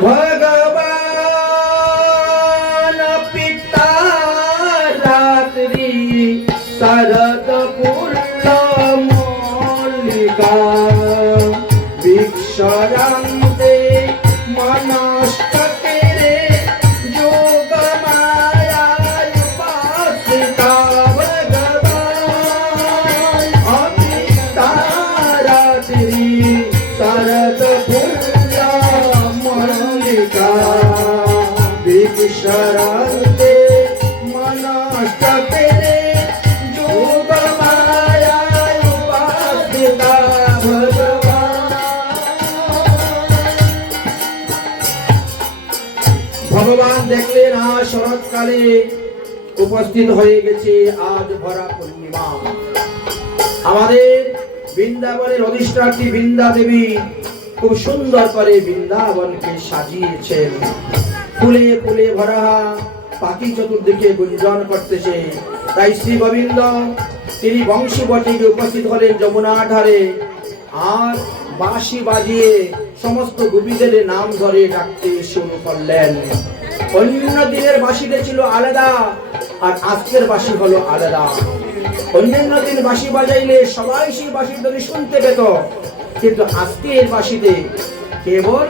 भगवान पिता रात्रि शरद पुल्ल मल्लिका भिक्षरान्ते मनस्तकेरे योग माया उपासिता भगवान अपिता रात्रि शरद पुल्ल मल्लिका भिक्षरान्ते मनस्तकेरे योग माया उपासिता ভগবান দেখলেন আজ শরৎকালে উপস্থিত হয়ে গেছে আজ ভরা পূর্ণিমা। আমাদের বৃন্দাবনের অধিষ্ঠাত্রী বৃন্দা দেবী খুব সুন্দর করে বৃন্দাবনকে সাজিয়েছেন, ফুলে ফুলে ভরা, পাখি চতুর্দিকে গুঞ্জন করতেছে। তাই শ্রী গোবিন্দ তিনি বংশী বটিকে উপস্থিত হলেন যমুনার ধারে, আর বাঁশি বাজিয়ে সমস্ত গোপীদের নাম ধরে ডাকতে শুরু করলেন। অন্য দিনের বাঁশিতে ছিল আলাদা, আর আজকের বাঁশি হলো আলাদা। অন্যান্য দিন বাঁশি বাজাইলে সবাই সেই বাঁশির ধ্বনি শুনতে পেত, কিন্তু আজকের বাঁশিতে কেবল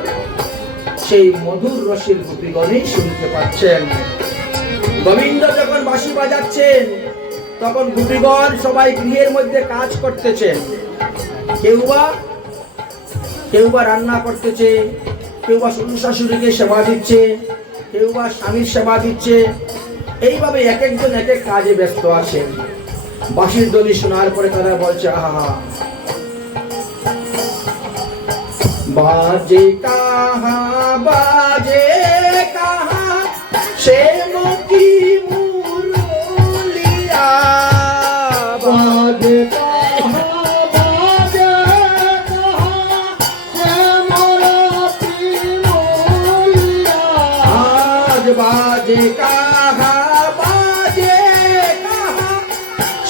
সেই মধুর রসের গোপীগণই শুনতে পাচ্ছেন। গোবিন্দ যখন বাঁশি বাজাচ্ছেন তখন গোপীগণ সবাই গৃহের মধ্যে কাজ করতেছেন। কেউ বা রান্না করতেছে, কেউ বা শ্বশুর শাশুড়িকে সেবা দিচ্ছে, কেউ বা স্বামীর সেবা দিচ্ছে। এইভাবে এক একজন এক এক কাজে ব্যস্ত আছেন। বাঁশির ধ্বনি শোনার পরে তারা বলছে, আহা বাজে কাহা বাজে কাহা সে মুখী মুরলিয়া বাজে बाजे कहा बाजे कहा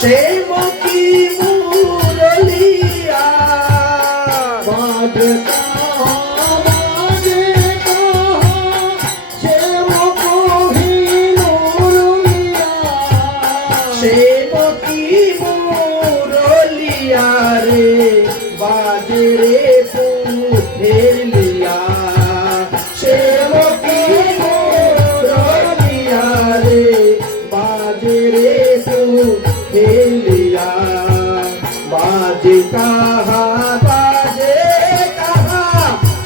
से मुखी मुरलिया बाजे कहा बाजे कहा से मुखी मुरलिया से मुखी मुरलिया रे बाजे रे फूल लिया से मुखी बाजे कहा बाजे कहा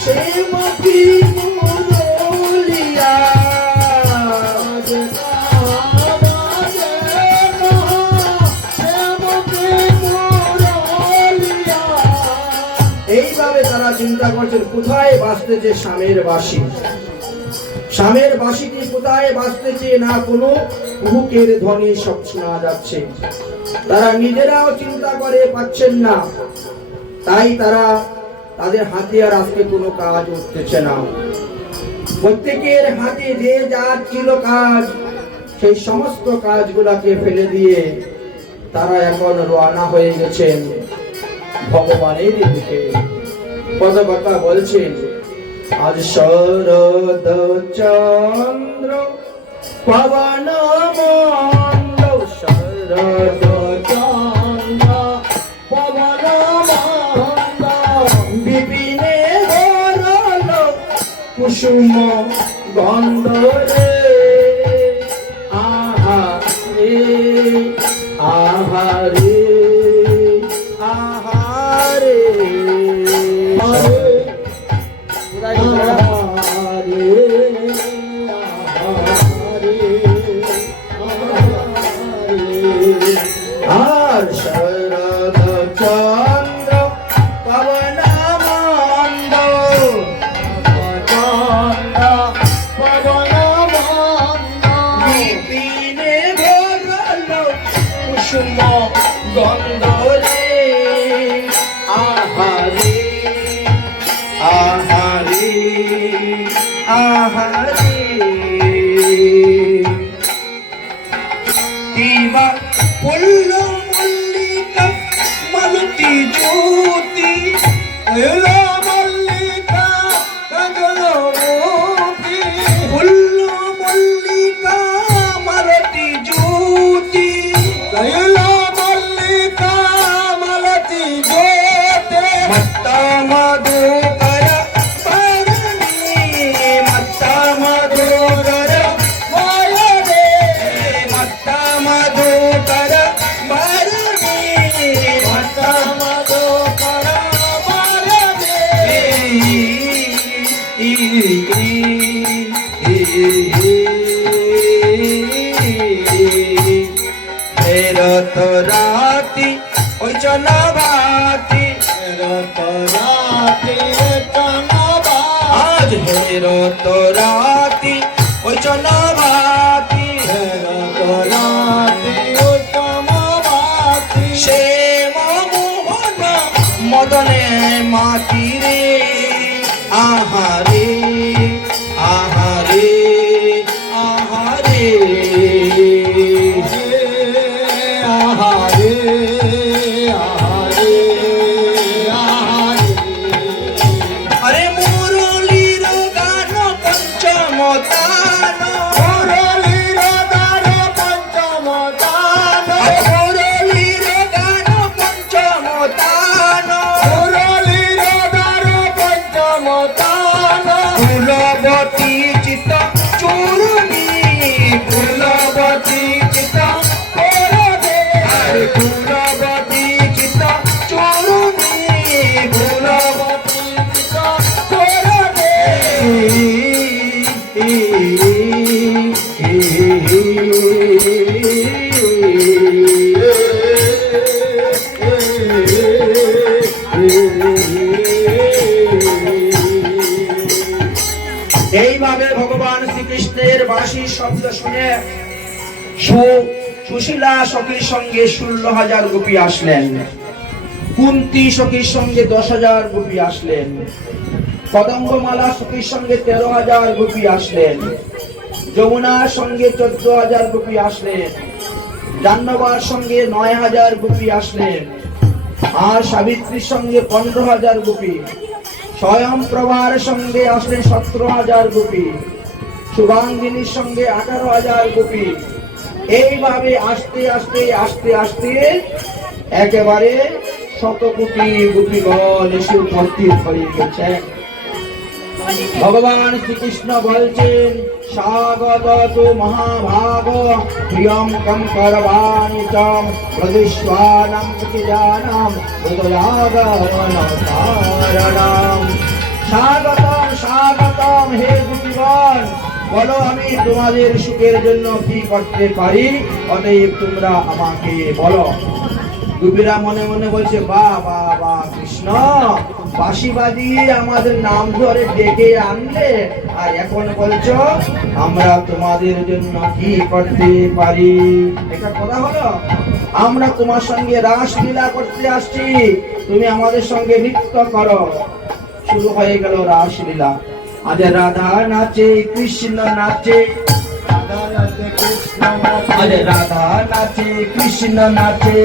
से मुखी मुरलिया बाजे कहा बाजे कहा से मुखी मुरलिया। এইভাবে তারা চিন্তা করছেন কোথায় বাজতেছে স্বামীর বাঁশি। স্বামীর বাঁশিটি কোথায় বাজতেছে, না কোনো কুহুকের ধ্বনি সব শোনা যাচ্ছে। তারা নিজেরাও চিন্তা করে পাচ্ছেন না, তাই তারা তাদের হাতে আর আজকে কোনো কাজ উঠতেছে না। প্রত্যেকের হাতে যে যার ছিল কাজ, সেই সমস্ত কাজগুলাকে ফেলে দিয়ে তারা এখন রওনা হয়ে গেছেন ভগবানের দিকে। পদকথা বলছেন, আজ শরদ চন্দ্র পবন মন্দ শরদ চন্দ্র পবন মন্দ বিপিনে ভরল কুসুম গন্ধ রে আহা রে আহা রে আহা রে আর শরদ চন্দ্র পবন মন্দ চন্দ্র পবন মন্দ বিপিনে ভরল কুসুম গন্ধ রে আহা রে আহা রে আহা রে দিবা পুল্ল মল্লিকা মালতী জ্যোতি এলো মল্লিকা কাজল ফেরত রাতি ওই জনবাতি আজ ফেরত রাতি ওই জনবাতি সে মোহন মদনে মাতি রে আহারে আহারে আহারে আরে মুরলীর গান পঞ্চমতান মুরলীর গান পঞ্চমতান মুরলীর গান পঞ্চমতান মুরলীর গান পঞ্চমতান ফুলবতী চিত চূর্ণী ফুলবতী চিত করদে আরে ফুলবতী চিত চূর্ণী ফুলবতী চিত করদে এইভাবে ভগবান শ্রীকৃষ্ণের বাঁশির শব্দ শুনে সুশীলা সখীর সঙ্গে 16,000 গোপী আসলেন, কুন্তী সখীর সঙ্গে 10,000 গোপী আসলেন, কদম্বমালা সখীর সঙ্গে 13,000 গোপী আসলেন, যমুনার সঙ্গে 14,000 গোপী আসলেন, জাহ্নবার সঙ্গে 9,000 গোপী আসলেন, আর সাবিত্রীর সঙ্গে 15,000 গোপী, স্বয়ং প্রভার সঙ্গে আসলেন 17,000 গোপী, শুভাঙ্গিনীর সঙ্গে 18,000 গোপী। এইভাবে আস্তে আস্তে আস্তে আস্তে একেবারে 100 কোটি গোপীগণ এসে উপস্থিত হয়ে গেছেন। ভগবান শ্রীকৃষ্ণ বলছেন, স্বাগত তু মহাভাগ প্রিয়ম কম করবাণি চম প্রদিশ্বানাম প্রতিজানাম হৃদয়াগরণকারণাম। স্বাগতম স্বাগতম হে গোপীগণ, বলো আমি তোমাদের সুখের জন্য কি করতে পারি, অতএব তোমরা আমাকে বলো। গোপীরা মনে মনে বলছে, বাহ বাহ বাহ কৃষ্ণ, বাঁশি বাজিয়ে আমাদের নাম ধরে ডেকে আনলে, আর এখন বলছো আমরা তোমাদের জন্য কি করতে পারি। এটা কথা হলো? আমরা তোমার সঙ্গে রাসলীলা করতে আসছি, তুমি আমাদের সঙ্গে নৃত্য করো। শুরু হয়ে গেল রাসলীলা। আজ রাধা নাচে কৃষ্ণ নাচে, আরে রাধা নাচে কৃষ্ণ নাচে,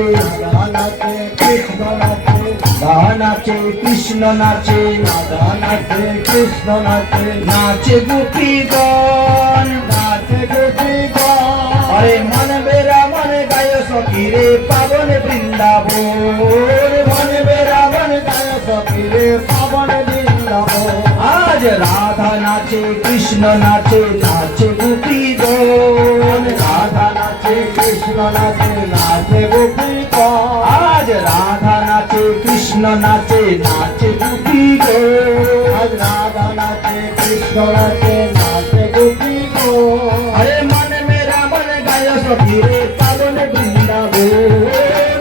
রাধা নাচে কৃষ্ণ নাচে, রাধা নাচে কৃষ্ণ নাচে, রাধা নাচে কৃষ্ণ নাচে, নাচে গোপীগণ, নাচে গোপীগণ। আরে মন বেরা মন গায় সখী রে পাবন বৃন্দাবন, মন বেরা মন গায় সখী রে পাবন বৃন্দাবন। আজ রাধা নাচে কৃষ্ণ নাচে, নাচে গোপীগণ, রাধা নাচে কৃষ্ণ নাচে, নাচে গোপীগণ। আজ রাধা নাচে কৃষ্ণ নাচে, নাচে গোপীগণ, আজ রাধা নাচে কৃষ্ণ নাচে, নাচে গোপীগণ। আরে মন মেরা মন গায় সখী রে পাবন বৃন্দাবন,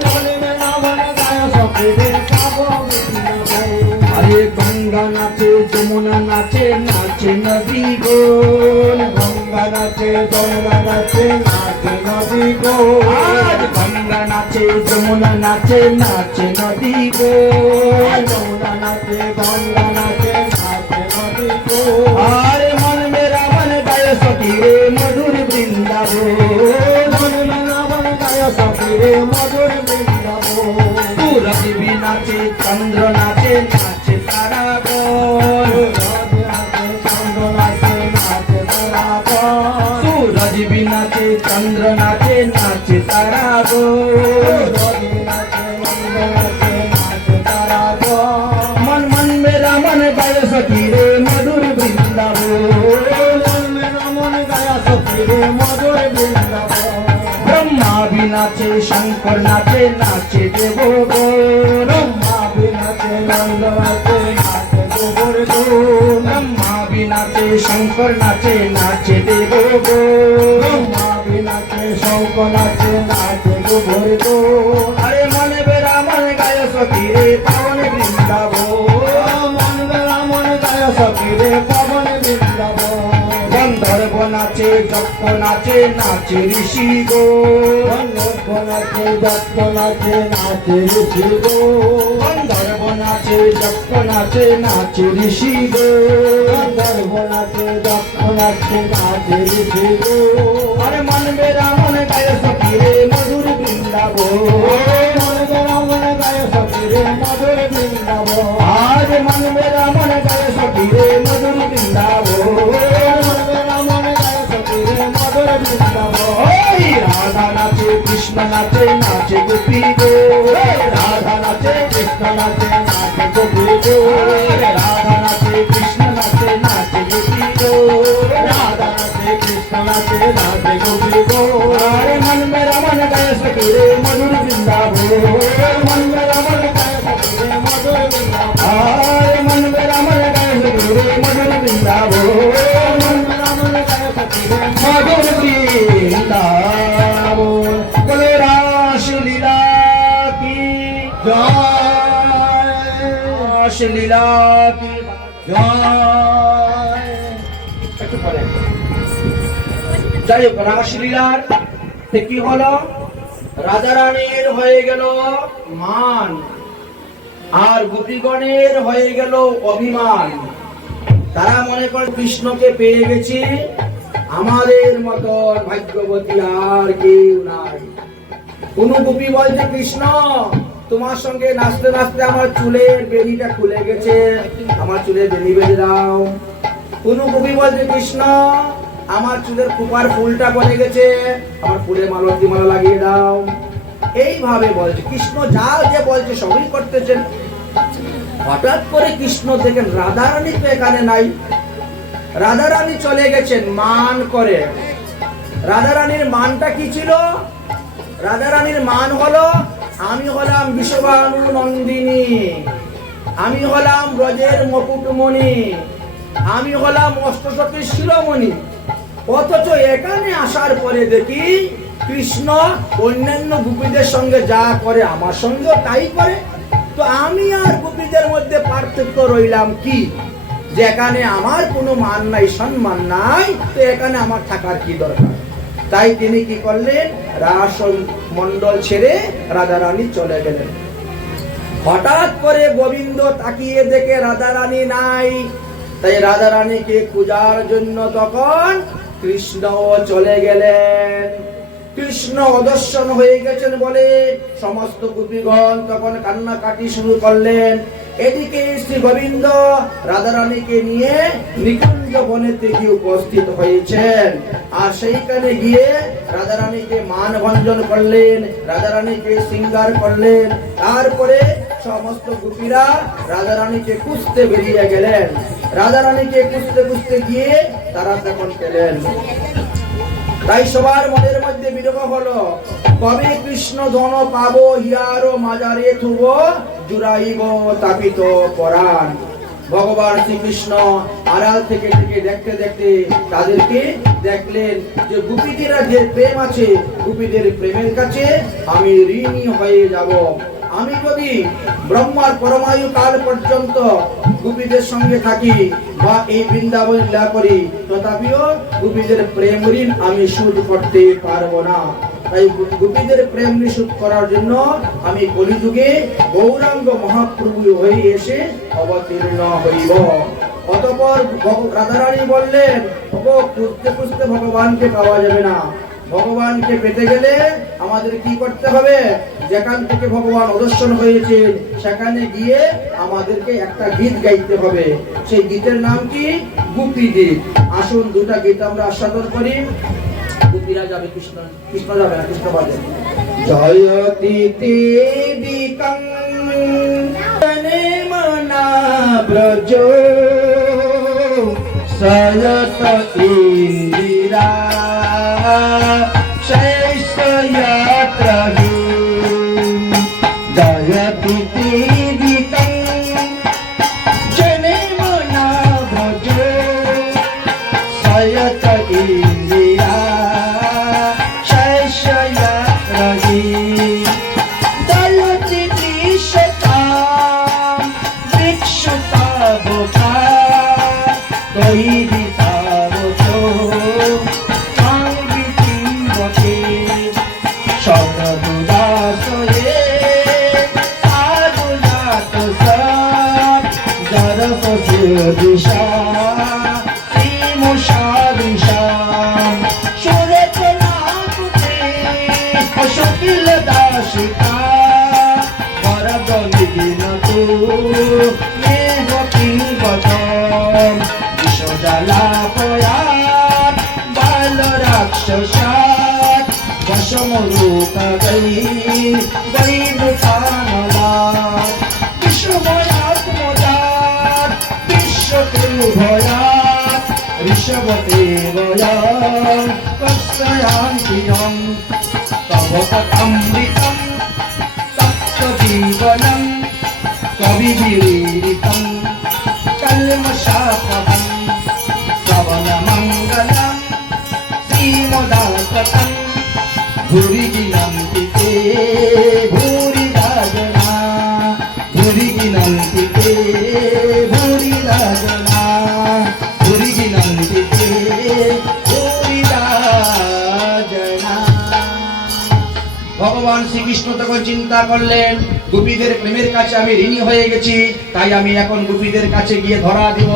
মন মেরা মন গায় সখী রে পাবন বৃন্দাবন। আরে গঙ্গা নাচে যমুনা নাচে, নাচে নদী গোল, গঙ্গা নাচে যমুনা নাচে, নাচে নদী গোল। আজ গঙ্গা নাচে যমুনা নাচে, নাচে নদী গোল, যমুনা নাচে গঙ্গা নাচে, নাচে নদী গোল। আরে মন মেরা মন গায় সখী রে মধুর বৃন্দাবন, মন মেরা মন গায় সখী রে মধুর বৃন্দাবন। সূরজ भी নাচে, চন্দ্র নাচে, নাচে তারাগণ, सूरज भी नाचे चंद्र नाचे, नाचे तारागण। मन मन मेरा मन गाय सखी रे मधुर वृंदावन, मन मेरा मन गाय सखी रे मधुर वृंदावन। ब्रह्मा भी नाचे शंकर नाचे, नाचे देवगण, ब्रह्मा भी नाचे नंद नाचे, नाचे देवगण। ब्रह्मा भी नाचे নাচে শঙ্কর নাচে, নাচে দেব গো। ব্রহ্মা নাচে শঙ্কর নাচে, নাচে গো ভোর গো। আরে মনে বেড়া মনে গায় সখী রে পাবন বৃন্দাবন, মন বেলা মন গায় সখী রে পাবন বৃন্দাবন। গন্ধর্ব নাচে যক্ষ নাচে, নাচে ঋষি গো। গন্ধর্ব নাচে যক্ষ নাচে, নাচে ঋষি গো। গন্ধর্ব নাচে যক্ষ নাচে, নাচে ঋষি গো। গন্ধর্ব নাচে যক্ষ নাচে, নাচে ঋষি গো। আরে মন বেড়া মনে গায় সখী রে মধুর বৃন্দাবন, মন বেলা মন গায় সখী রে মধুর বৃন্দাবন। আজ মন বেড়া মনে গায় সখী রে মধুর বৃন্দাবন। মন বেলা মন গায় সখী রে মধুর বৃন্দাবন। ওই রাধা নাচে কৃষ্ণ নাচে, নাচে গোপী গো। রাধা নাচে কৃষ্ণ নাচে, নাচে গোপী গো। রাধা নাচে কৃষ্ণ নাচে, নাচে গোপী গো। রাধা নাচে কৃষ্ণ নাচে, নাচে গোপী গো। আরে মন মেরা মন গায় সখী রে মধুর বৃন্দাবন, মন মেরা মন গায় সখী রে মধুর বৃন্দাবন। আরে মন মেরা মন গায় সখী রে মধুর বৃন্দাবন, মন বেলা মন গায় সখী রে মধুর বৃন্দাবন। বলে রাসলীলা কি জয় রাসলীলা কি জয়। একটু পরে যাই হোক, রাসলীলার কি হলো, রাজারানীর হয়ে গেল মান আর গোপীগণের হয়ে গেল অভিমান। তারা মনে করে কৃষ্ণকে পেয়ে গেছি, আমাদের মতো ভাগ্যবতী আর কেউ নাই। কোন গোপী বলছে কৃষ্ণ তোমার সঙ্গে নাচতে নাচতে আমার চুলের বেনিটা খুলে গেছে, আমার চুলের বেনি বেঁধে দাও। কোন গোপী বলছে কৃষ্ণ আমার চুলের খোপার ফুলটা পড়ে গেছে, আমার ফুলে মালতী মালা লাগিয়ে দাও। এইভাবে বলছে কৃষ্ণ, যা যে বলছে সবই করতেছেন। হঠাৎ করে কৃষ্ণ দেখেন রাধারানী তো এখানে নাই। রাধারানী চলে গেছেন মান করে। রাধারানীর মানটা কি ছিল? রাধারানীর মান হলো আমি হলাম বিশ্বভানু নন্দিনী, আমি হলাম ব্রজের মুকুটমণি, আমি হলাম অষ্টসখীর শিরোমণি। অথচ এখানে আসার পরে দেখি কৃষ্ণ অন্যান্য গোপীদের সঙ্গে যা করে আমার সঙ্গে তাই করে। তো আমি আর গোপীদের মধ্যে পার্থক্য রইলাম কি? যেখানে আমার কোনো মান নাই সম্মান নাই, তো এখানে আমার থাকার কি দরকার? তাই তিনি কি করলেন, রাস মন্ডল ছেড়ে রাধারানী চলে গেলেন। হঠাৎ করে গোবিন্দ তাকিয়ে দেখে রাধারানী নাই। তাই রাধারানীকে খোঁজার জন্য তখন কৃষ্ণ চলে গেলেন। কৃষ্ণ অদর্শন হয়ে গেছেন বলে সমস্ত গোপীগণ তখন কান্নাকাটি শুরু করলেন। এদিকে শ্রী গোবিন্দ রাধারানীকে নিয়ে নিকুঞ্জ বনেতে গিয়ে উপস্থিত হয়েছেন। আর সেইখানে গিয়ে রাধারানীকে মান ভঞ্জন করলেন, রাধারানীকে শৃঙ্গার করলেন। তারপরে সমস্ত গোপীরা রাধারানীকে খুঁজতে বেরিয়ে গেলেন। রাধারানীকে খুঁজতে খুঁজতে গিয়ে তারা তখন পেলেন। তাই সবার মনের মধ্যে বিরহ হলো, কবে কৃষ্ণ ধন পাবো, হিয়ার মাজারে থুব, জুড়াইব তাপিত পরাণ। ভগবান শ্রীকৃষ্ণ আড়াল থেকে থেকে দেখতে দেখতে তাদেরকে দেখলেন যে গোপীদেরা যে প্রেম আছে, গোপীদের প্রেমের কাছে আমি ঋণী হয়ে যাব। আমি যদি ব্রহ্মার পরমায়ু কাল পর্যন্ত গোপীদের সঙ্গে থাকি বা এই বৃন্দাবন লীলা করি, তথাপিও গোপীদের প্রেম ঋণ আমি শোধ করতে পারবো না। তাই গোপীদের প্রেম শোধ করার জন্য আমি কলিযুগে গৌরাঙ্গ মহাপ্রভু হয়ে এসে অবতীর্ণ হইব। অতঃপর রাধারানী বললেন, খুঁজতে খুঁজতে ভগবানকে পাওয়া যাবে না। ভগবানকে পেতে গেলে আমাদের কি করতে হবে? যেখান থেকে ভগবান অদর্শন হয়েছেন সেখানে গিয়ে আমাদেরকে একটা গীত গাইতে হবে। সেই গীতের নাম কি? গোপী গীত। আসুন দুটা গীত আমরা আস্বাদন করি। গোপীরা যাবে, কৃষ্ণ কৃষ্ণ যাবে না, কৃষ্ণ বাজে। জয়তি দেবিকং মনা ব্রজ সয়ত ইন্দিরা শৈশয়াত্রহি জয়তি দেবিকং জনে মনা ব্রজ জয়ত ইন্দিরা শৈশয়া রহি দলতি দৃশ্যতাম বৃক্ষতাবকা কৈরিতাবতো মাঙ্গিতিবকে সর্বদাসয়ে আগুলাত সব জরফসিদিশা শ্রীমুষাদিশাম সুরেতে নাকুতে অশকিল দাসিকা বরদলিদিনতু মেহ কিংবদম বিশ্বজালাপয়াত বাল রাক্ষসাত বসমরূপগৈ বৈমুখানলাত বিশ্বময়াত মোদাত বিশ্বকেভয়াত ঋষভদেবয়ং কস্যয়ান্তিয়ং তব তদমৃতম তত্ত্বজীবনম কবিবিরিতম কলমশাপহম শ্রবণমঙ্গলম শ্রীমদাসতম ভুরি গিনন্তি তে ভুরি রাজনা ভুরি গিনন্তি তে ভুরি রাজনা ভুরি গিনন্তি তে ভুরি রাজনা। ভগবান শ্রীকৃষ্ণ তখন চিন্তা করলেন, গোপীদের প্রেমের কাছে আমি ঋণী হয়ে গেছি, তাই আমি এখন গোপীদের কাছে গিয়ে ধরা দিব।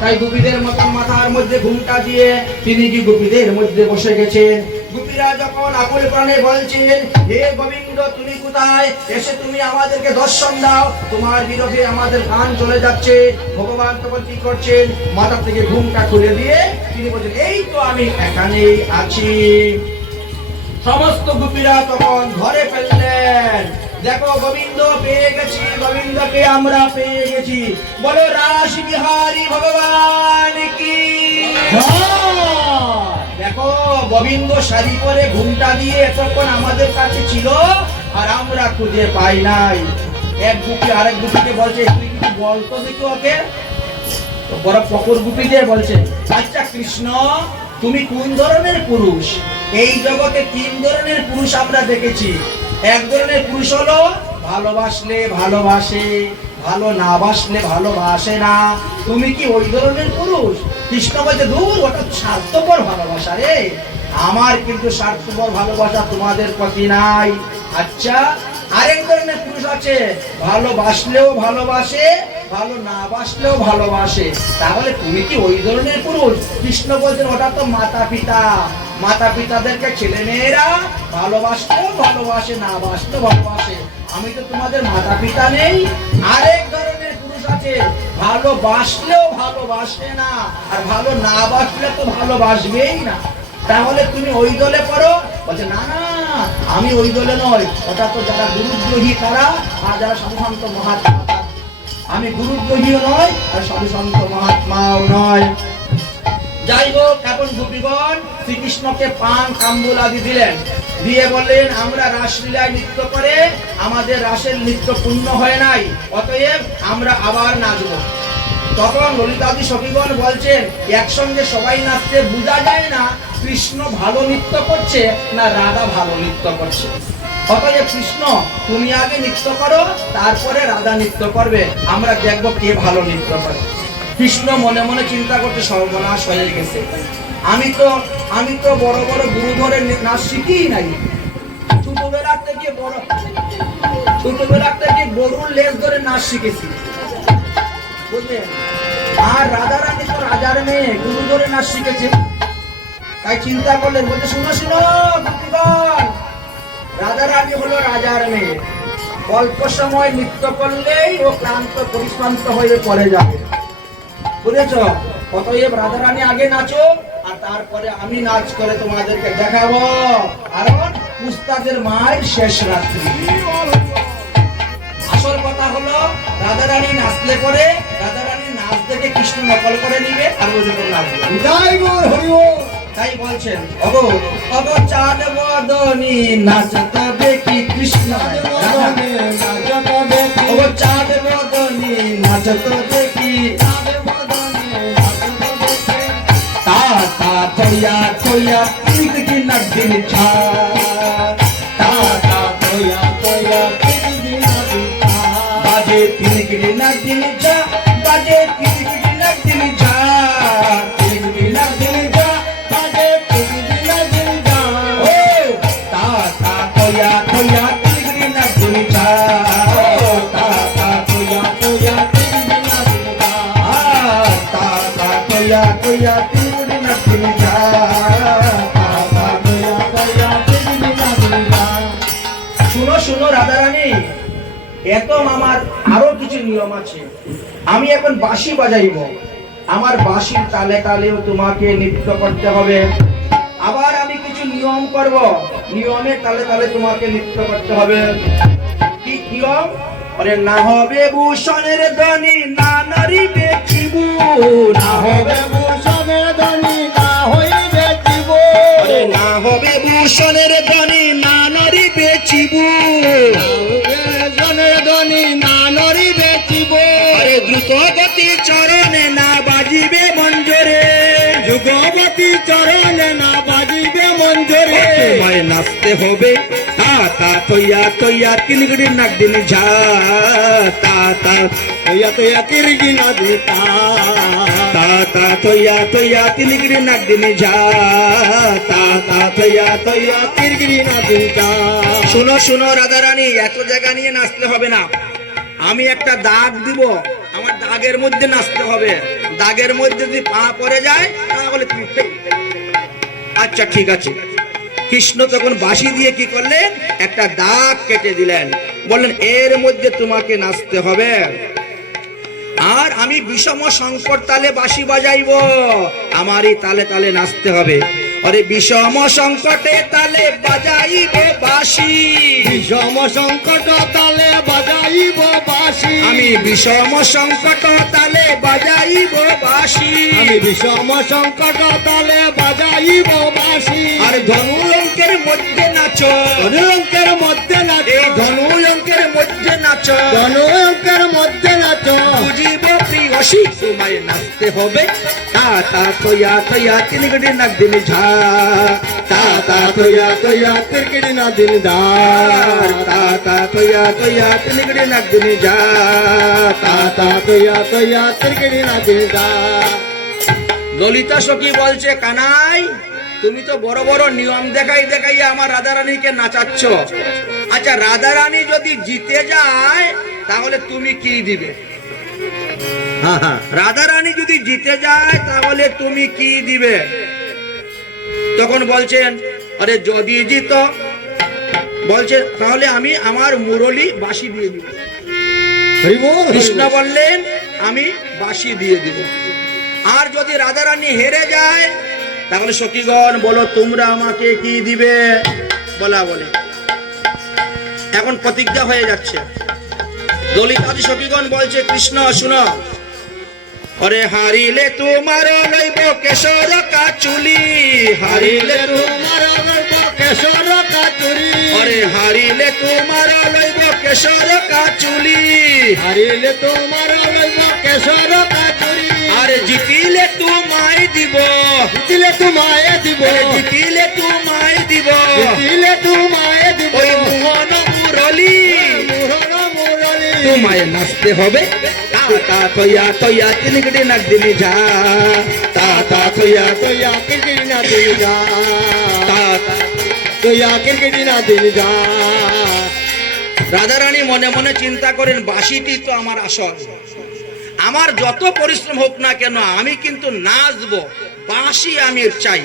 তাই গোপীদের মতন মাথার মধ্যে ঘুমটা দিয়ে তিনি কি গোপীদের মধ্যে বসে গেছেন। গোপীরা যখন আকুল প্রাণে বলছেন, হে গোবিন্দ তুমি কোথায়, এসে তুমি আমাদেরকে দর্শন দাও, তোমার বিরহে আমাদের প্রাণ চলে যাচ্ছে। ভগবান তখন কি করছেন, মাথা থেকে ঘুমটা খুলে দিয়ে তিনি বলছেন, এই তো আমি এখানেই আছি। সমস্ত গোপীরা তখন ধরে ফেললেন, দেখো গোবিন্দ পেয়ে গেছি, গোবিন্দকে আমরা পেয়ে গেছি। বলো রাস বিহারী ভগবান কি। দেখো গোবিন্দ শাড়ি পরে ঘুমটা দিয়ে এতক্ষণ আমাদের কাছে ছিল আর আমরা খুঁজে পাই নাই। এক গোপী আরেক গোপীকে বলছে, তুই কিছু বলতো দেখো ওকে। বড় পকর গোপী দিয়ে বলছে, আচ্ছা কৃষ্ণ তুমি কোন ধরনের পুরুষ? এই জগতে তিন ধরনের পুরুষ আমরা দেখেছি। এক ধরনের পুরুষ হলো ভালোবাসলে ভালোবাসে, ভালো না বাসলে ভালোবাসে না। তুমি কি ওই ধরনের পুরুষ? কৃষ্ণ বলছে, দূর, ওটা স্বার্থপর ভালোবাসা রে, আমার কিন্তু স্বার্থপর ভালোবাসা তোমাদের প্রতি নাই। আচ্ছা আরেক ধরনের পুরুষ আছে, ভালোবাসলেও ভালোবাসে, ভালো না বাসলেও ভালোবাসে। তাহলে তুমি কি ওই ধরনের পুরুষ? কৃষ্ণ বলছেন, ওটা তো মাতা পিতা, মাতা পিতাদেরকে ছেলে মেয়েরা ভালোবাসলেও ভালোবাসে, না বাসলেও ভালোবাসে। আমি তো তোমাদের মাতা পিতা নেই। আরেক ধরনের পুরুষ আছে, ভালোবাসলেও ভালোবাসে না, আর ভালো না বাসলে তো ভালোবাসবেই না। তাহলে তুমি ওই দলে পড়ো? বলছে, না না, আমি ওই দলে নয়, ওটা তো যারা গুরুদ্রোহী তারা, আর যারা সাধুসন্ত মহাত্মা। আমি গুরুদ্রোহীও নয় আর সাধুসন্ত মহাত্মাও নয়। যাই হোক, এখন গোপীগণ শ্রীকৃষ্ণকে পান কাম্বুল আদি দিলেন, দিয়ে বললেন, আমরা রাসলীলায় নৃত্য করে আমাদের রাসের নৃত্য পূর্ণ হয় নাই, অতএব আমরা আবার নাচব। তখন ললিতাদি সখীগণ বলছেন, একসঙ্গে সবাই নাচতে বোঝা যায় না কৃষ্ণ ভালো নৃত্য করছে না রাধা ভালো নৃত্য করছে। অতএব কৃষ্ণ তুমি আগে নৃত্য করো, তারপরে রাধা নৃত্য করবে, আমরা দেখবো কে ভালো নৃত্য করে। কৃষ্ণ মনে মনে চিন্তা করতে সর্বনাশ হয়ে গেছে, আমি তো বড় বড় গুরু ধরে নাচ শিখি নাই। ছোটবেলা থেকে গরুর লেজ ধরে নাচ শিখেছি, বুঝলেন? আর রাধা রানী তো রাজার মেয়ে, গুরু ধরে নাচ শিখেছে। তাই চিন্তা করলেন, বলতে, শুনো শুনো গোপীগণ, রাধা রানী হলো রাজার মেয়ে, অল্প সময় নৃত্য করলেই ও ক্লান্ত পরিশ্রান্ত হয়ে পড়ে যাবে, বুঝেছ? অতএব রাধা রানী আগে নাচো, আর তারপরে আমি নাচ করে তোমাদেরকে দেখাবো, কারণ উস্তাদের মায়ের শেষ রাত্রি। আসল কথা হলো, রাধা রানী নাচলে পরে রাধা রানী নাচ দেখে কৃষ্ণ নকল করে নিবে আর ওই জন্য নাচবে। তাই বলছেন, অগো চাঁদ বদনী নাচত দেখি কৃষ্ণ, অগো চাঁদ বদনী নাচত দেখি, তা তা তোয়া তোয়া তিনকড়ি নাগদিন ছা তা তা তোয়া তোয়া তিনকড়ি নাগদিন ছা বাজে তিনকড়ি নাগদিন ছা বাজে তিনকড়ি নাগদিন ছা তিনকড়ি নাগদিন ছা বাজে তিনকড়ি নাগদিন ছা ও তা তা তোয়া তোয়া তিনকড়ি নাগদিন ছা তা তা তোয়া তোয়া তিনকড়ি নাগদিন ছা তা তা তোয়া তোয়া তিনকড়ি নাগদিন ছা তোয়া তোয়া তিনকড়ি নাগদিন ছা শুনো শুনো রাধারানী, এত আমার আরো কিছু নিয়ম আছে। আমি এখন বাঁশি বাজাইব, আমার বাঁশির তালে তালেও তোমাকে নৃত্য করতে হবে। আবার আমি কিছু নিয়ম করব, নিয়মের তালে তালে তোমাকে নৃত্য করতে হবে। কি নিয়ম? আরে না হবে ভূষণের ধ্বনি, না নারিবে চিবু, না হবে ভূষণের ধ্বনি না হইবে জীব আরে না হবে ভূষণের ধ্বনি, না নারিবে চিবু। ভূষণের ধ্বনি না নড়িবে জীব আরে দ্রুত গতি চরণে না বাজিবে মঞ্জরে, যুগবতী চরণে না বাজিবে মঞ্জরে তোমায় নাচতে হবে তা তা তৈয়া তৈয়া তিনগড়ি নাগদিন ঝা তা তা তোয়া তোয়া তিনকড়ি নাগদিন ছা তা তা তৈয়া তৈয়া তিনগড়ি নাগদিন ঝা তা তা তৈয়া তৈয়া। তিনকড়ি নাগদিন ছা শুনো শুনো রাধারানী, এত জায়গা নিয়ে নাচতে হবে না। আমি একটা দাগ দিব, আমার দাগের মধ্যে নাচতে হবে। দাগের মধ্যে যদি পা পড়ে যায় তাহলে তুমি আচ্ছা ঠিক আছে। কৃষ্ণ তখন বাঁশি দিয়ে কি করলেন, একটা দাগ কেটে দিলেন, বললেন এর মধ্যে তোমাকে নাচতে হবে। আর আমি বিষম শঙ্কর তালে বাঁশি বাজাইবো, আমারই তালে তালে নাচতে হবে। আরে বিষম সংকটে তালে বাজাইব বাঁশি, বিষম সংকট তালে বাজাইব বাঁশি আমি বিষম সংকট তালে বাজাইব বাঁশি। আমি বিষম সংকট তালে বাজাইব বাঁশি আর ধনু অঙ্কের মধ্যে নাচো, ধনুরঙ্কের মধ্যে নাচ এই ধনু অঙ্কের মধ্যে নাচো, ধনুরঙ্কের মধ্যে নাচ বুঝিব প্রিয়সী তোমায় নাচতে হবে। তা তা তৈয়া তৈয়া তিনগড়ি নাগদিন ঝা তা তা তৈয়া তৈয়া তিনকড়ি নাগদিন ছা তা তা তৈয়া তৈয়া তিনগড়ি নাগদিন ঝা তা তা। তোয়া তোয়া তিনকড়ি নাগদিন ছা ললিতা সখী বলছে কানাই, তুমি তো বড় বড় নিয়ম দেখাই দেখাই আমার রাধারানীকে নাচাচ্ছ। আচ্ছা রাধারানী যদি জিতে যায় তাহলে তুমি কি দিবে? রাধারানী যদি জিতে যায় তাহলে তুমি কি দিবে? তখন বলছেন আরে যদি জিত, বলছে তাহলে আমি আমার মুরলি বাঁশি দিয়ে দিব। হরি বল কৃষ্ণ বললেন আমি বাঁশি দিয়ে দিব। আর যদি রাধারানী হেরে যায় তাহলে সখীগণ বলো তোমরা আমাকে কি দিবে? বলা বলে এখন প্রতিজ্ঞা হয়ে যাচ্ছে। ললিতাদি সখীগণ বলছে কৃষ্ণ শুনো, অরে হারিলে তোমার লইব কেশর কাচুলি, হারিলে তোমার লইব কেশর কাচুরি অরে হারিলে তোমার লইব কেশর কাচুলি, হারিলে তোমার লইব কেশর কাচুরি আরে জিতিলে তোমায় দিব, দিলে তোমায় দিব আরে জিতিলে তোমায় দিব দিলে তোমায় দিব ওই মোহন মুরলি, মুরন মুরলি তোমায় নাচতে হবে। তা তা তৈয়া তৈয়া তিনগড়ি নাগদিন ঝা তা তা তৈয়া তোয়া তিনকড়ি নাগদিন ছা তা তা। তোয়া তিনকড়ি নাগদিন ছা রাধারানী মনে মনে চিন্তা করেন বাঁশিটি তো আমার আসল, আমার যত পরিশ্রম হোক না কেন আমি কিন্তু নাচবো, বাঁশি আমি চাই।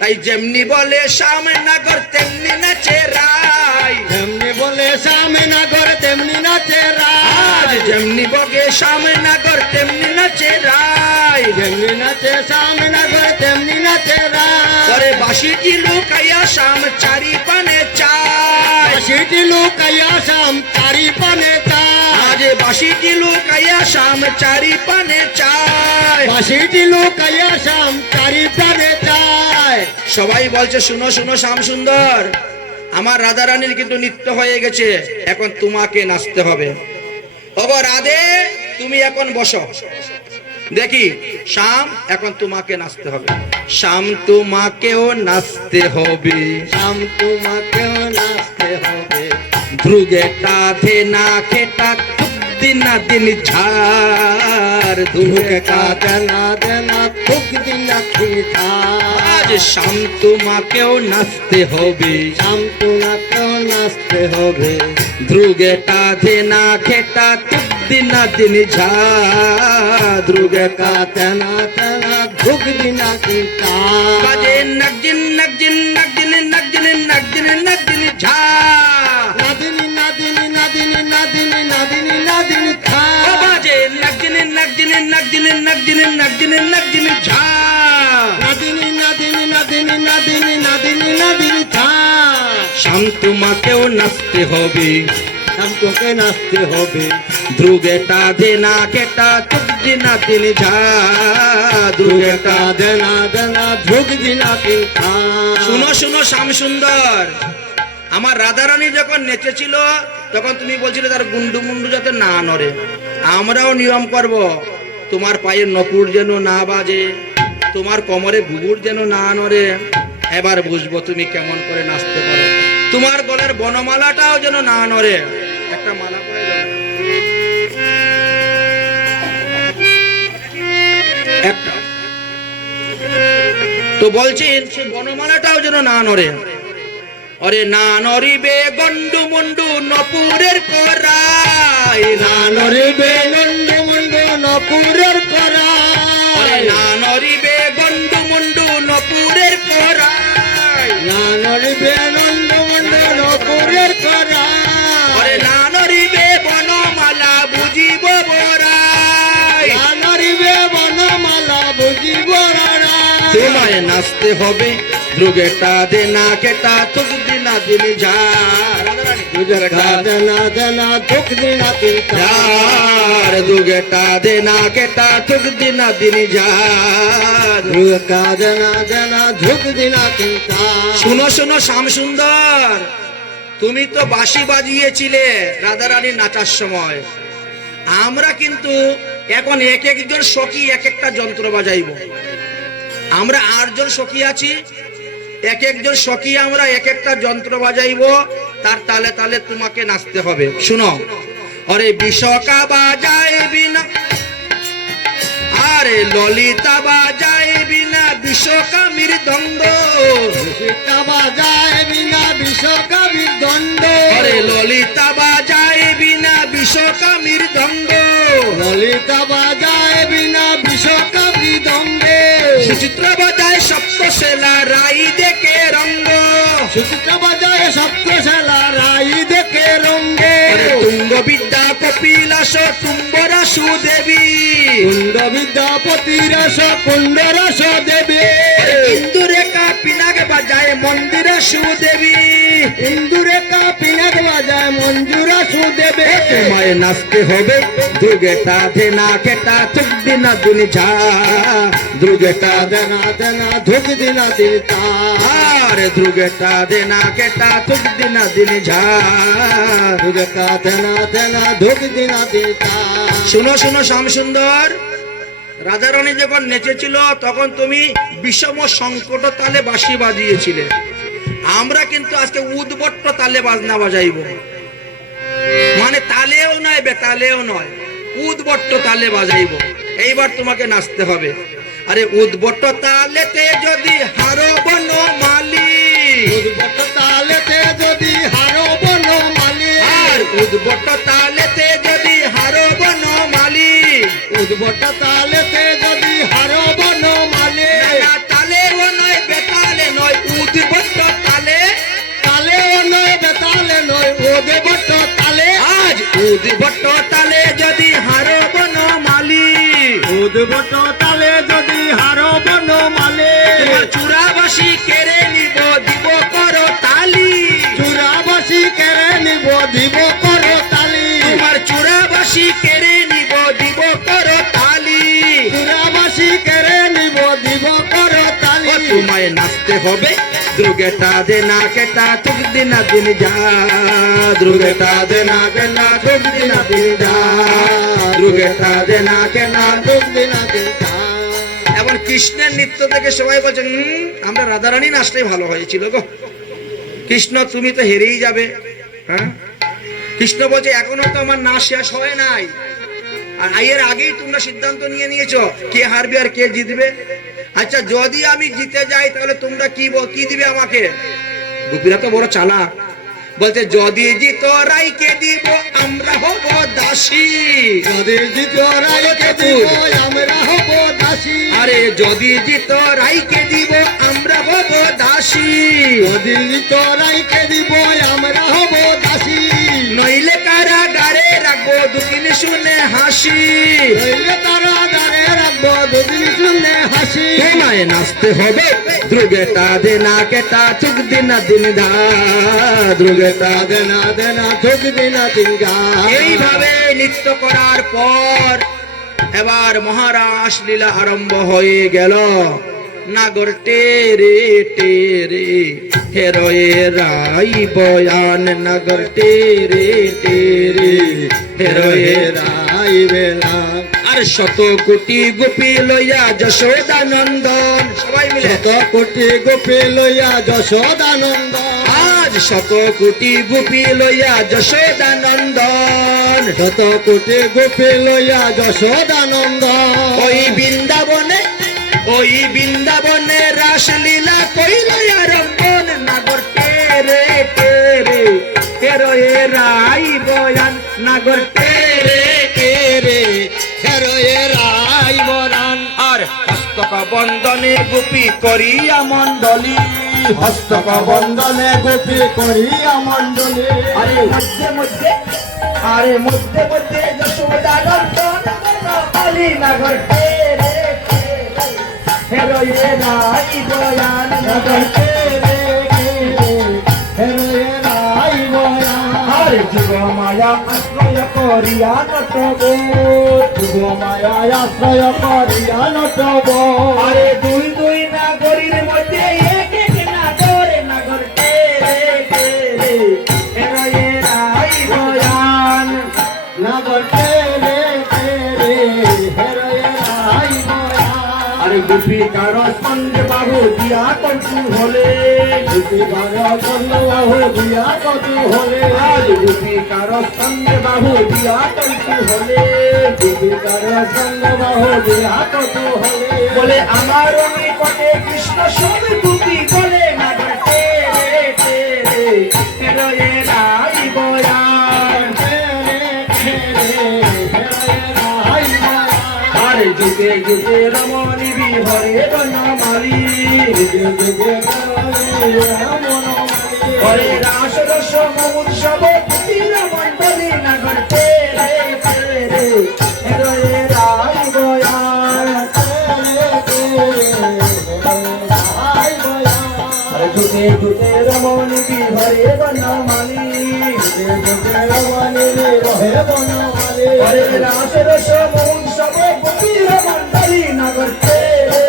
তাই যেমনি বলে শ্যামনগর তেমনি নাচে রাই, তেমনি বলে সামনে নগর তেমনি নাচে আজ রায় যেমনি বগে শ্যামনগর তেমনি নাচে রাই। তেমনি নাচে সামনে নগর তেমনি নাচে রায় পরে বাঁশিটি লুকাইয়া শ্যাম চারি পানে চাই, বাঁশিটি লুকাইয়া শাম চারি পানে চায় আজ বাঁশিটি লুকাইয়া শ্যাম চারি পানে চাই। বাঁশিটি লুকাইয়া শাম চারি পানে চায় সবাই বলছে শুনো শুনো শ্যাম সুন্দর, আমার রাধারানীর কিন্তু নৃত্য হয়ে গেছে, এখন তোমাকে নাচতে হবে। ওগো রাধে তুমি এখন বসো। দেখি শাম, এখন তোমাকে নাচতে হবে। শাম তোমাকেও নাচতে হবে, শাম তোমাকেও নাচতে হবে, ধ্রুগেটা ধে না খেটা দিনা দিন ঝাড় ধুকে ধ্রুগেটা। কাজনা দেনা থুক দিনা খিতা, আজ শাম তোমাকেও নাচতে হবে, শাম তোমাকেও নাচতে হবে, ধ্রুগেটা ধে না খেটা দিনা দিন ঝাড় ধ্রুগেটা। কাজনা দেনা থুক দিনা খিতা, বাজে নাগজিন নাগজিন নাগজিন নাগজিন নাগজিন নাগজিন ঝা। নাদিনী নাদিনী নাদিনী নাদিনী নাদিনী নাদিনী খা, ও বাজে নাগজিন নাগজিন নাগজিন নাগজিন নাগজিন নাগজিন ঝা। নাদিনী নাদিনী নাদিনী নাদিনী নাদিনী নাদিনী খা, শাম তোমাকেও নাচতে হবে, শাম তোকে নাচতে হবে, ধ্রুগেটা ধে না খেটা দিনা দিন ঝা ধ্রুগেটা। কাজনা দেনা থুক দিনা খিতা। শুনো শুনো শ্যাম সুন্দর, আমার রাধারানী যখন নেচেছিল তখন তুমি বলছিলে তার গুন্ডু মুন্ডু যাতে না নড়ে। আমরাও নিয়ম করব, তোমার পায়ের নপুর যেন না বাজে, তোমার কোমরে ঘুঘুর যেন না নড়ে। এবার বুঝবো তুমি কেমন করে নাচতে পারো। তোমার গলার বনমালাটাও যেন না নড়ে। একটা মালা পরে দাও। একটা তো বলছেন সে বনমালাটাও যেন না নড়ে। অরে না নড়িবে গন্ডু মুন্ডু নপুরের কোরাই, না নরিবে নন্দ মন্দ নপুরের করা, অরে না নড়িবে গন্ডু মুন্ডু নপুরের কোরাই, না নরিবে নন্দ মন্দ নপুরের করা, অরে না নড়িবে বনমালা বুঝিব বরাই। না নরিবে বনমালা বুঝিব রাড়া, তোমায় নাচতে হবে, ধ্রুগেটা দে না কেটা তুক দিনা দিন ঝা। তুজের কাজনা দেনা থুক দিনা খিতা, ঝাড় ধ্রুগেটা দে না কেটা তুক দিনা দিন ঝা। তুজের কাজনা দেনা থুক দিনা খিতা। শুনো শুনো শ্যাম সুন্দর, তুমি তো বাঁশি বাজিয়েছিলে রাধারানীর নাচার সময়। আমরা কিন্তু এখন এক একজন সখী এক একটা যন্ত্র বাজাইব। আমরা 8 জন সখী আছি, এক একজন সখী আমরা এক একটা যন্ত্র বাজাইব, তার তালে তালে তোমাকে নাচতে হবে। শুনো, অরে বিশকা বাজায় বিনা, আরে ললিতা বাজায় বিনা বিশকা মৃদঙ্গ, সীতা বাজায় বিনা বিশ্বকবির দণ্ড, অরে ললিতা বাজায় বিনা বিশকা মৃদঙ্গ, ললিতা বাজায় বিনা বিশ্বকবি দণ্ডে, সুচিত্র বাজায় সপ্তশেলা রাই দেখে রঙ্গ, সুচিত্রা বাজায় সপ্তশালা রাই দেখে রঙ্গে, অরে তুঙ্গ বিদ্যা কপিলাস তুম্বরা সুদেবী, কুণ্ড বিদ্যাপতি রস কুণ্ড রস দেবে, ইন্দুরেখা পিনাক বাজায় মন্দিরা সুদেবী। ইন্দুরেখা পিনাক বাজায় মঞ্জুরা সুদেবে, তোমায় নাচতে হবে, ধ্রুগেটা ধে না খেটা তুক দিনা দিন ঝা ধ্রুগেটা দে। দেনা দেনা ধুক দিনা দিতা, আরে ধ্রুগেটা দে না কেটা তুক দিনা দিন ঝা। ঢুকা দেনা দেনা ধুক দিনা দিতা। শুনো শুনো শ্যাম সুন্দর, রাধারানী যখন নেচেছিল তখন তুমি বিষম সংকট তালে বাঁশি বাজিয়েছিলে। আমরা কিন্তু আজকে উদ্ভট্ট তালে বাজনা বাজাইব, মানে তালেও নয় বেতালেও নয়, উদ্ভট্ট তালে বাজাইব। এইবার তোমাকে নাচতে হবে। আরে উদ্ভট্ট তালেতে যদি হারো বনমালী, উদ্ভট তালেতে যদি হারো বনমালী, আর উদ্ভট্ট তালেতে যদি হারো বনমালী, উদ্ভট তালেতে যদি হারো বনমালী, না তালেও নয় বেতালে নয় উদ্ভট্ট তালে, তালেও নয় বেতালে নয় উদ্ভট তালে, আজ উদ্ভট্ট তালে যদি হারো বনমালী, উদ্ভট তালে যদি হারো বনমালী, তোমার চূড়াবাসী কেড়ে নিব দিব করো তালি, চূড়াবাসী কেড়ে নিব দিব করো তালি, তোমার চূড়াবাসী কেড়ে নিব দিব করো তালি। চূড়াবাসী কেড়ে নিব দিব করো তালি, তোমায় নাচতে হবে, ध्रुगेटा देना केटा तुक दिन दिन जा ध्रुगेटा देना केटा तुक दिन दिन जा ध्रुगेटा देना केटा तुक दिन दिन जा এখন কৃষ্ণের নৃত্য থেকে সবাই বলছেন আমরা রাধারানী নাচটাই ভালো হয়েছিল গো কৃষ্ণ তুমি তো হেরেই যাবে হ্যাঁ কৃষ্ণ বলছে এখনো তো আমার নাচ শেষ হয় নাই আর এর আগেই তোমরা সিদ্ধান্ত নিয়ে নিয়েছো কে হারবে আর কে জিতবে আচ্ছা যদি আমি জিতে যাই তাহলে তোমরা কি দিবে আমাকে গোপীরা তো বড় চালাক বলতে যদি জিত রাইকে দিব আমরা হব দাসী যদি জিত রাইকে দিব আমরা হব দাসী আরে যদি জিত রাইকে দিব আমরা হব দাসী যদি জিত রাইকে দিব আমরা হব দাসী নইলে কারাগারে রাখবো দুদিন শুনে হাসি নইলে কারাগারে রাখবো দুদিন শুনে হাসি তোমায় নাচতে হবে ধ্রুগেটা দেনা কেটা চুক দিনা দিন ধা ধ্রুগেটা দেনা দেনা চোখ দিনা দিন গা এইভাবে নৃত্য করার পর এবার মহারাস লীলা আরম্ভ হয়ে গেল নাগর টেরে টেরে হেরোয়ে রাই বয়ান নাগর টেরে টেরে হেরোয়ে রাই বেলা আর শত কোটি গোপী লইয়া যশোদানন্দন সবাই মিলে শত কোটি গোপী লইয়া যশোদানন্দ আজ শত কোটি গোপী লইয়া যশোদানন্দন শত কোটি গোপী লইয়া যশোদানন্দ ওই বৃন্দাবনে রাসলীলা কইল আরম্ভন নাগর টেরে টেরে হেরোয়ে রাই বয়ান নাগর টেরে টেরে হেরোয়ে রাই বরান আর হস্তক বন্দনে গোপী করিয়া মণ্ডলী হস্তক বন্দনে গোপী করিয়া মণ্ডলী আরে মধ্যে মধ্যে যশোদানন্দন বলি নাগর টেরে হেরোয়ে রাই বয়ান নাগর টেরে হেরোয়ে রাই বরান আর যুগ মায়া আশ্রয় করিয়া নটব যুগ মায়া আশ্রয় করিয়া নটব আরে দুই দুই নাগরীর মধ্যে এক এক নাগর নাগর টেরে টেরে হেরোয়ে রাই বয়ান নাগর টেরে টেরে হেরোয়ে রাই বরান আরে গোপী কারো সঙ্গে বাহু দিয়া কটু হলে গোপী কারো সঙ্গে বাহু দিয়া কটু হলে আজ গোপী কারো সঙ্গে বাহু দিয়া কটু হলে গোপী কারো সঙ্গে বাহু দিয়া কটু হলে বলে আমার নিকটে কৃষ্ণ সবে দুটি বলে নাগর টেরে টেরে হেরোয়ে রাই বয়ান আরে যুগে যুগে রমণী বিহরে বনমালী হরে রাস রস মহোৎসব কুটির মণ্ডলী নাগর টেরে টেরে হেরোয়ে রাই বয়ান আরে যুগে যুগে রমণী বিহরে বনমালী হরে রাস রস মহোৎসব কুটির মণ্ডলী নাগর টেরে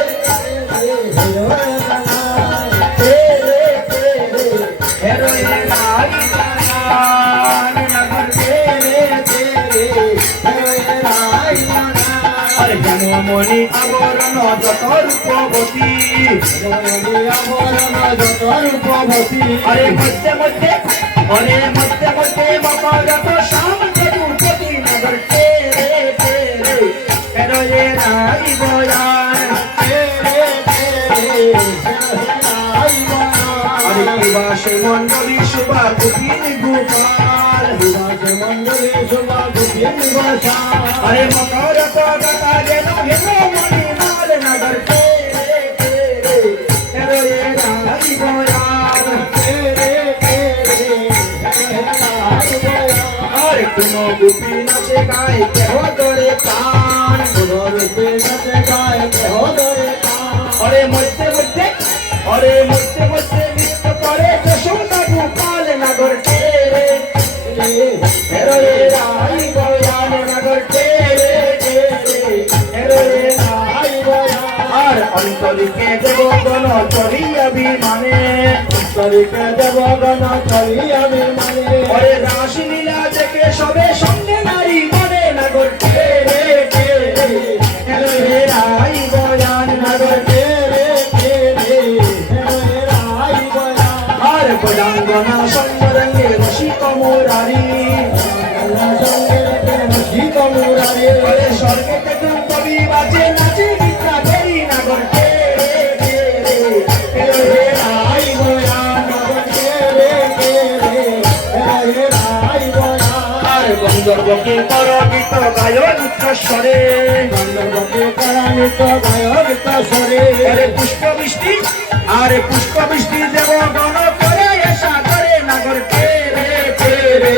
হেরোয়ে রাই বয়ান নাগর টেরে টেরে আরে জনমণি আবরণ যত রূপবতী আরে মধ্যে মধ্যে মকরত শ্যাম যদুপতি নগর টেরে টেরে হেরোয়ে রাই বয়ান আরে বিবাস মণ্ডলী শুভা গোপীন গোপাল আরে মকরত গতা যেন হেনো মণি মাল নগর টেরে টেরে হেরোয়ে রাই বয়ান আরে কোন গোপী নাচে গায় কেহ ধরে প্রাণ আরে মধ্যে মধ্যে নৃত্য করে যশোদা গোপাল নগর টেরে হেরোয়ে রাই বয়ান নগর টেরে টেরে হেরোয়ে রাই বয়ান আর অন্তর ঈশ্বরীকে দেবগণ চলিয়া বিমানে, ঈশ্বরীকে দেবগণ চলিয়া বিমানে। ওরে রাসলীলা দেখে সবে সঙ্গে নারী বনে নাগর কে রে কে রে, হেলো হে রাই বয়ান নাগর কে রে কে রে, হেলো হে রাই বয়ান। আর বজাঙ্গনা সঙ্গরঙ্গে রসিক মুরারি, রসিক মুরারি। ওরে স্বর্গে দেখুন কবি বাজে নাচে গীতা করি নাগর কে রে কে রে, হেলো হে রাই বয়ান নাগর কে রে কে রে, হেলো হে রাই বয়ান। আর গন্ধর্বকে কর গীত গায় উচ্চস্বরে, গন্ধর্বকে পরাণিত গায়ক তসরে। আরে পুষ্প বৃষ্টি, আরে পুষ্প বৃষ্টি দেব গণ করে এসা করে নাগর কে রে কে রে,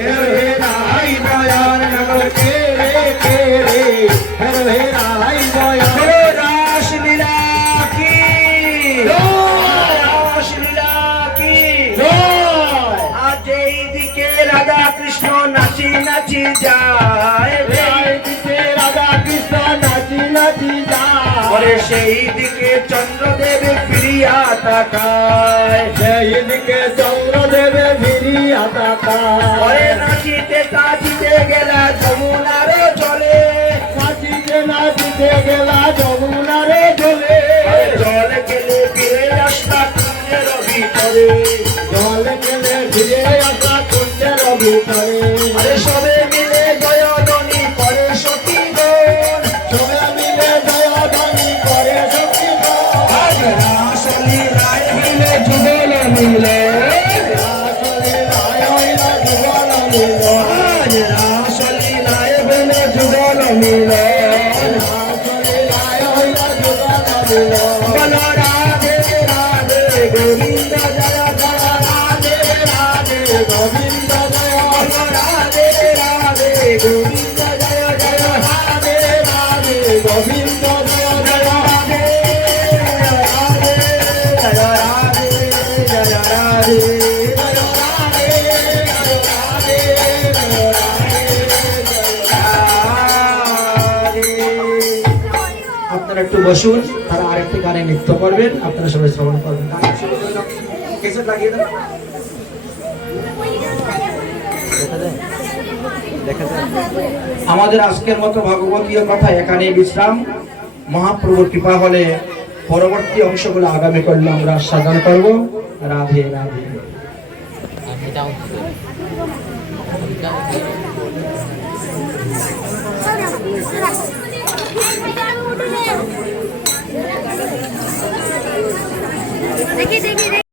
হেলো হে রাই বয়ান নাগর কে রে কে রে, হেলো হে রাই বয়ান। হো রাসলীলা কি, রাসলীলা কি। আজ এইদিকে রাধা কৃষ্ণ নাচি নাচি যায়, এইদিকে রাধা কৃষ্ণ নাচি নাচি যায়। ওরে সেই দিকে চন্দ্রদেব ফিরিয়া তাকায়, সেইদিকে চন্দ্রদেবে ফিরিয়া তাকায়। ওরে নাচিতে নাচিতে গেলা যমুনার জলে, নাচিতে নাচিতে গেলা যমুনার জলে। ওরে জল গেলে ফিরে আসলা কুঞ্জের ভিতরে, জল গেলে ফিরে আসা কুঞ্জের ভিতরে। আরে সবে মিলে জয়ধ্বনি করে সতীগণ, সবাই মিলে জয়ধ্বনি করে সখীগণ। আজ রাসলীলায় মিলে যুগল মিলে, রাসলীলায় হইল যুগল মিলন। আজ রাসলীলায় মিলে যুগল মিলে, রাসলীলায় হইল যুগল মিলন। বল রাধে রাধে গোবিন্দ জয় জয়, রাধে রাধে গোবিন্দ জয়। বল রাধে রাধে গোবিন্দ জয় জয়, রাধে রাধে গোবিন্দ জয় জয়। রাধে রাধে জয় রাধে জয় রাধে জয় আপনারা একটু বসুন, তারা আরেকটি গানে নৃত্য করবেন, আপনারা সবাই শ্রবণ করবেন। কেসেট লাগিয়ে দাও। আমাদের আজকের মতো ভাগবতীয় কথা এখানে বিশ্রাম। মহাপ্রভুর কৃপা হলে পরবর্তী অংশগুলো আগামী করলে আমরা সাধন করব। রাধে রাধে। देखिए देखिए